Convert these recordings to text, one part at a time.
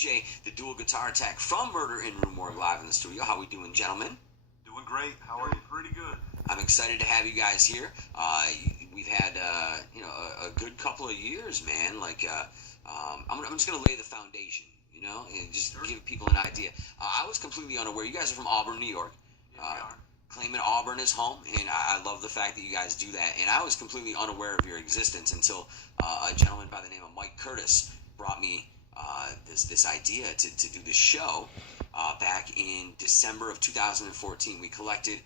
DJ, the dual guitar attack from Murder in Rue Morgue live in the studio. How we doing, gentlemen? Doing great. How are you? Pretty good. I'm excited to have you guys here. We've had a good couple of years, man. I'm just gonna lay the foundation, and just give people an idea. I was completely unaware. You guys are from Auburn, New York. Yeah, we are. Claiming Auburn as home, and I love the fact that you guys do that. And I was completely unaware of your existence until a gentleman by the name of Mike Curtis brought me this idea to do this show back in December of 2014. We collected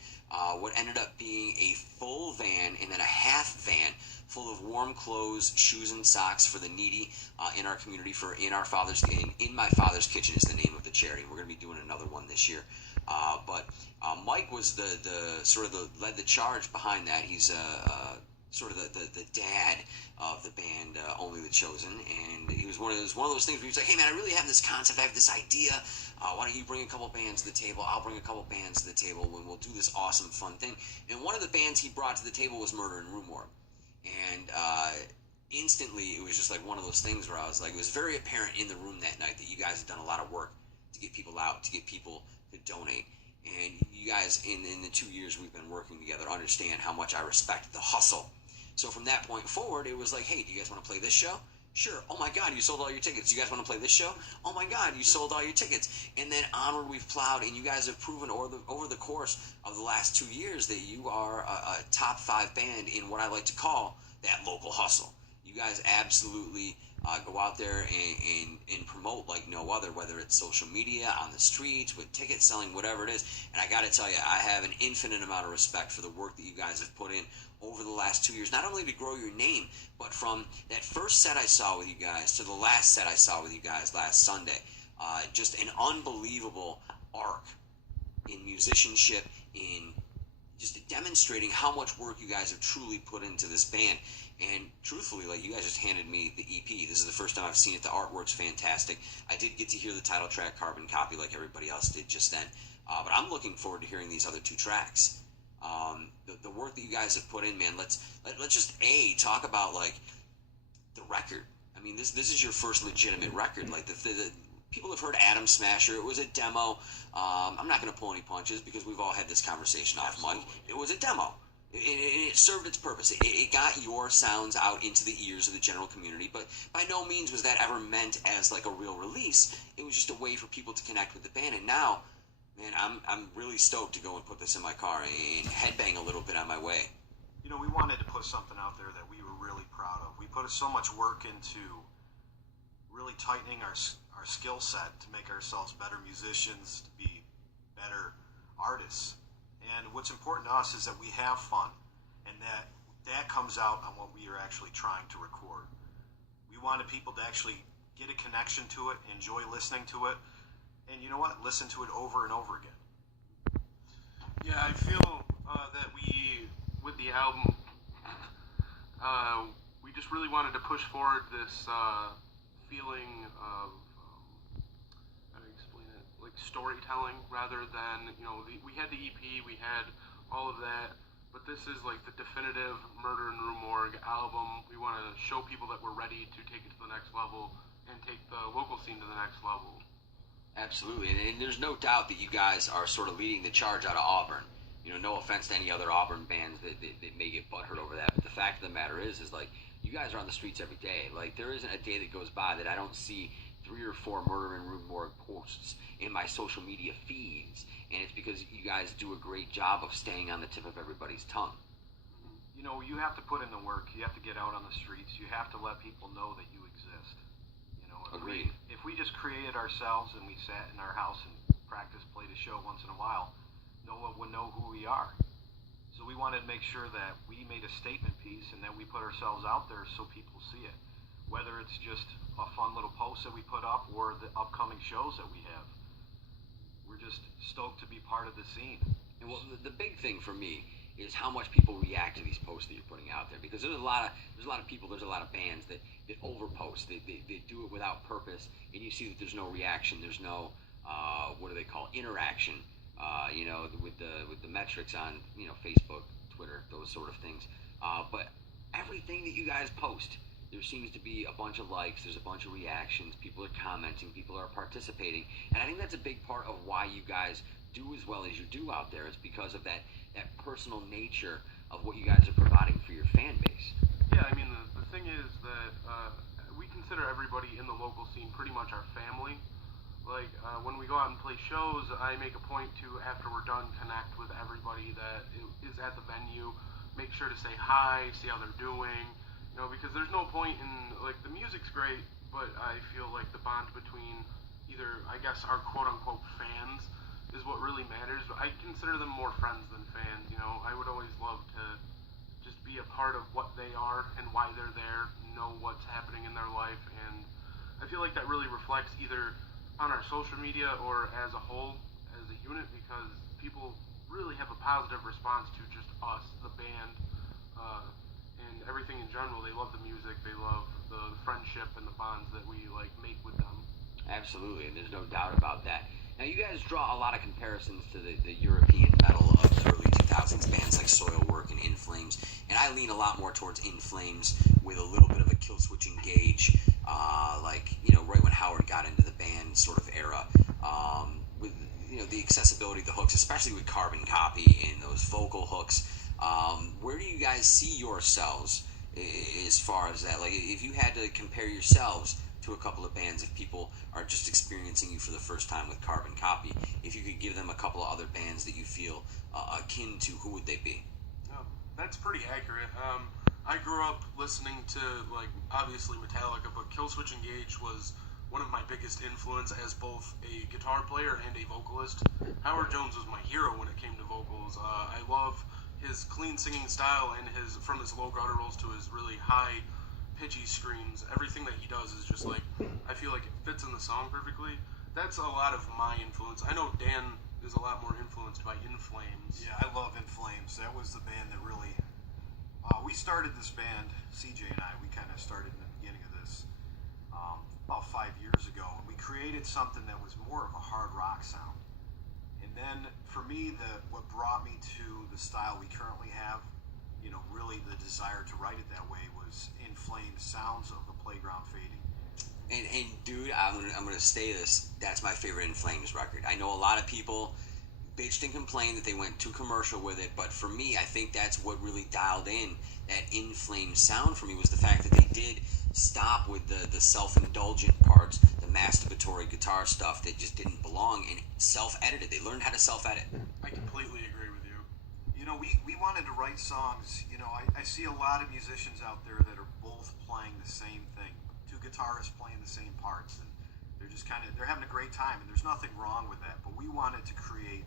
what ended up being a full van and then a half van full of warm clothes, shoes, and socks for the needy in our community. In My Father's Kitchen is the name of the charity. We're going to be doing another one this year. But Mike was led the charge behind that. He's sort of the dad of the band Only the Chosen, and he was one of those things where he was like, hey man, I really have this concept, I have this idea, why don't you bring a couple bands to the table, I'll bring a couple bands to the table, and we'll do this awesome fun thing. And one of the bands he brought to the table was Murder in Rue Morgue, and instantly it was just like one of those things where I was like, it was very apparent in the room that night that you guys had done a lot of work to get people out, to get people to donate. And you guys, in the 2 years we've been working together, understand how much I respect the hustle. So from that point forward, it was like, hey, do you guys want to play this show? Sure. Oh my God, you sold all your tickets. Do you guys want to play this show? Oh my God, you sold all your tickets. And then onward we've plowed, and you guys have proven over the course of the last 2 years that you are a top 5 band in what I like to call that local hustle. You guys absolutely go out there and promote like no other, whether it's social media, on the streets, with ticket selling, whatever it is. And I got to tell you, I have an infinite amount of respect for the work that you guys have put in over the last 2 years, not only to grow your name, but from that first set I saw with you guys to the last set I saw with you guys last Sunday. Just an unbelievable arc in musicianship, in just demonstrating how much work you guys have truly put into this band. And truthfully, like, you guys just handed me the EP. This is the first time I've seen it. The artwork's fantastic. I did get to hear the title track, Carbon Copy, like everybody else did just then. But I'm looking forward to hearing these other 2 tracks. The work that you guys have put in, man. Let's just talk about like the record. I mean, this is your first legitimate record. Like the people have heard Atom Smasher. It was a demo. I'm not going to pull any punches because we've all had this conversation off mic. It was a demo. It served its purpose. It got your sounds out into the ears of the general community, but by no means was that ever meant as like a real release. It was just a way for people to connect with the band. And now, man, I'm really stoked to go and put this in my car and headbang a little bit on my way. You know, we wanted to put something out there that we were really proud of. We put so much work into really tightening our skill set to make ourselves better musicians, to be better artists. And what's important to us is that we have fun, and that comes out on what we are actually trying to record. We wanted people to actually get a connection to it, enjoy listening to it, and you know what? Listen to it over and over again. Yeah, I feel that with the album, we just really wanted to push forward this feeling of, how do you explain it, like storytelling rather than, we had the EP, we had all of that, but this is like the definitive Murder in Rue Morgue album. We want to show people that we're ready to take it to the next level and take the local scene to the next level. Absolutely, and there's no doubt that you guys are sort of leading the charge out of Auburn. No offense to any other Auburn bands that may get butthurt over that, but the fact of the matter is like, you guys are on the streets every day. Like, there isn't a day that goes by that I don't see 3 or 4 Murder in Rue Morgue posts in my social media feeds, and it's because you guys do a great job of staying on the tip of everybody's tongue. You have to put in the work. You have to get out on the streets. You have to let people know that you exist. Agreed. If we just created ourselves and we sat in our house and practiced, played a show once in a while, no one would know who we are. So we wanted to make sure that we made a statement piece and that we put ourselves out there so people see it. Whether it's just a fun little post that we put up or the upcoming shows that we have. We're just stoked to be part of the scene. And well, the big thing for me is how much people react to these posts that you're putting out there, because there's a lot of people, there's a lot of bands that overpost, they do it without purpose, and you see that there's no reaction, there's no what do they call interaction, with the metrics on Facebook, Twitter, those sort of things. But everything that you guys post there seems to be a bunch of likes, there's a bunch of reactions, people are commenting, people are participating, and I think that's a big part of why you guys do as well as you do out there, is because of that personal nature of what you guys are providing for your fan base. Yeah, I mean, the thing is that we consider everybody in the local scene pretty much our family. Like, when we go out and play shows, I make a point to, after we're done, connect with everybody that is at the venue, make sure to say hi, see how they're doing, you know, because there's no point in, like, the music's great, but I feel like the bond between either, I guess, our quote-unquote fans is what really matters. I consider them more friends than fans, you know. I would always love to just be a part of what they are and why they're there, know what's happening in their life, and I feel like that really reflects either on our social media or as a whole, as a unit, because people really have a positive response to just us, the band, and everything in general. They love the music, they love the friendship and the bonds that we like make with them. Absolutely, and there's no doubt about that. Now, you guys draw a lot of comparisons to the European metal of the early 2000s, bands like Soilwork and In Flames, and I lean a lot more towards In Flames with a little bit of a Killswitch Engage, like, you know, right when Howard got into the band sort of era, with, you know, the accessibility of the hooks, especially with Carbon Copy and those vocal hooks. Where do you guys see yourselves as far as that? Like, if you had to compare yourselves to a couple of bands, if people are just experiencing you for the first time with Carbon Copy, if you could give them a couple of other bands that you feel akin to, who would they be? That's pretty accurate. I grew up listening to, like, obviously Metallica, but Killswitch Engage was one of my biggest influence as both a guitar player and a vocalist. Howard Jones was my hero when it came to vocals. I love his clean singing style and from his low gutturals to his really high pitchy screams. Everything that he does is just like, I feel like it fits in the song perfectly. That's a lot of my influence. I know Dan is a lot more influenced by In Flames. Yeah, I love In Flames. That was the band that really... we started this band, CJ and I, we kind of started in the beginning of this about 5 years ago, and we created something that was more of a hard rock sound. And then, for me, what brought me to the style we currently have, you know, really the desire to write it that way, was In Flames, Sounds of the Playground Fading. And dude, I'm gonna say this. That's my favorite In Flames record. I know a lot of people bitched and complained that they went too commercial with it, but for me, I think that's what really dialed in that In Flames sound for me, was the fact that they did stop with the self-indulgent parts, the masturbatory guitar stuff that just didn't belong, and self-edited. They learned how to self-edit. I completely agree with you. You know, we wanted to write songs. You know, I see a lot of musicians out there that are both playing the same thing. Two guitarists playing the same parts, and they're just they're having a great time, and there's nothing wrong with that. But we wanted to create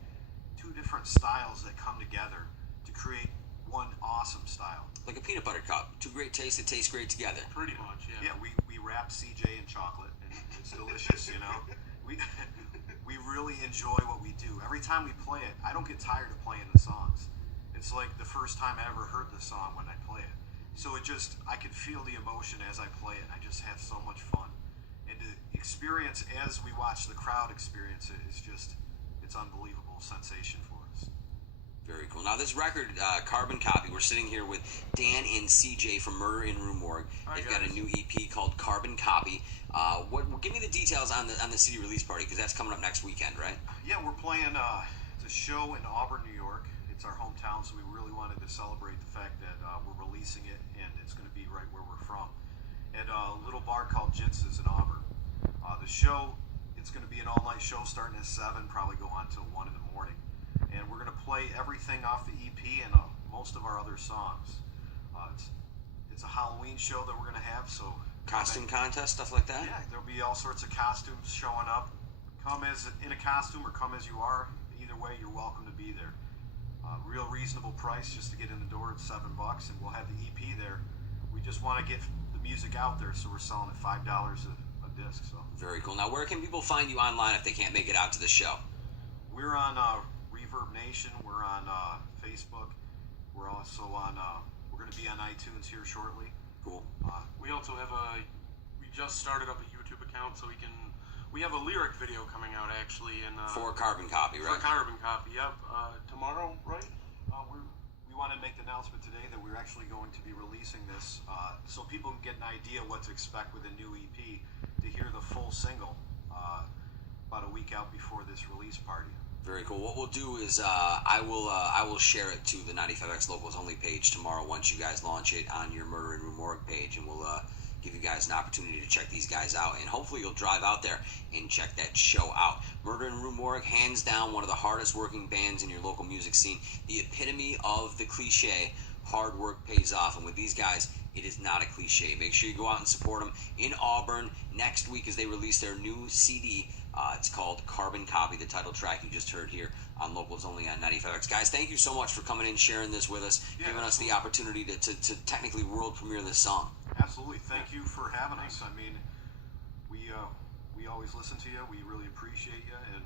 two different styles that come together to create one awesome style. Like a peanut butter cup. Two great tastes that taste great together. Pretty much, yeah. Yeah, we wrap CJ in chocolate, and it's delicious, you know. We really enjoy what we do. Every time we play it, I don't get tired of playing the songs. It's like the first time I ever heard the song when I play it. So I could feel the emotion as I play it. I just have so much fun. And to experience as we watch the crowd experience it is just, it's unbelievable sensation for us. Very cool. Now, this record, Carbon Copy, we're sitting here with Dan and CJ from Murder in Rue Morgue. They've got a new EP called Carbon Copy. Give me the details on the CD release party, because that's coming up next weekend, right? Yeah, we're playing the show in Auburn, New York. It's our hometown, so we really wanted to celebrate the fact that we're releasing it, and it's going to be right where we're from. At a little bar called Jits's in Auburn. The show, it's going to be an all-night show starting at 7, probably go on till 1 in the morning. And we're going to play everything off the EP and most of our other songs. It's a Halloween show that we're going to have, so... Costume contest, stuff like that? Yeah, there'll be all sorts of costumes showing up. Come as in a costume or come as you are. Either way, you're welcome to be there. Real reasonable price just to get in the door at $7, and we'll have the EP there. We just want to get the music out there, so we're selling at $5 a disc. So very cool. Now, where can people find you online if they can't make it out to the show? We're on Reverb Nation. We're on Facebook. We're also on. We're going to be on iTunes here shortly. Cool. We also have we just started up a YouTube account, so we have a lyric video coming out actually, and for Carbon Copy, right? For Carbon Copy, yep. Tomorrow, right? We want to make the announcement today that we're actually going to be releasing this so people can get an idea what to expect with a new EP, to hear the full single about a week out before this release party. Very cool. What we'll do is I will share it to the 95X Locals Only page tomorrow once you guys launch it on your Murder in Rue Morgue page, and we'll give you guys an opportunity to check these guys out, and hopefully you'll drive out there and check that show out. Murder in Rue Morgue, hands down one of the hardest working bands in your local music scene. The epitome of the cliche, hard work pays off, and with these guys, it is not a cliche. Make sure you go out and support them in Auburn next week as they release their new CD. It's called Carbon Copy, the title track you just heard here on Locals Only on 95X. Guys, thank you so much for coming in, sharing this with us, giving us the opportunity to technically world premiere this song. Absolutely. Thank you for having us. I mean, we always listen to you. We really appreciate you, and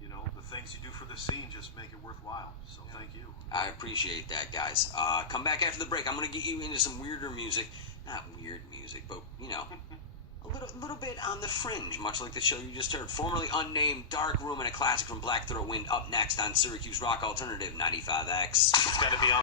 you know, the things you do for the scene just make it worthwhile. So thank you. I appreciate that, guys. Come back after the break. I'm going to get you into some weirder music. Not weird music, but, you know, a little bit on the fringe, much like the show you just heard. Formerly unnamed, Dark Room, and a classic from Black Throat Wind up next on Syracuse Rock Alternative 95X. It's got to be on.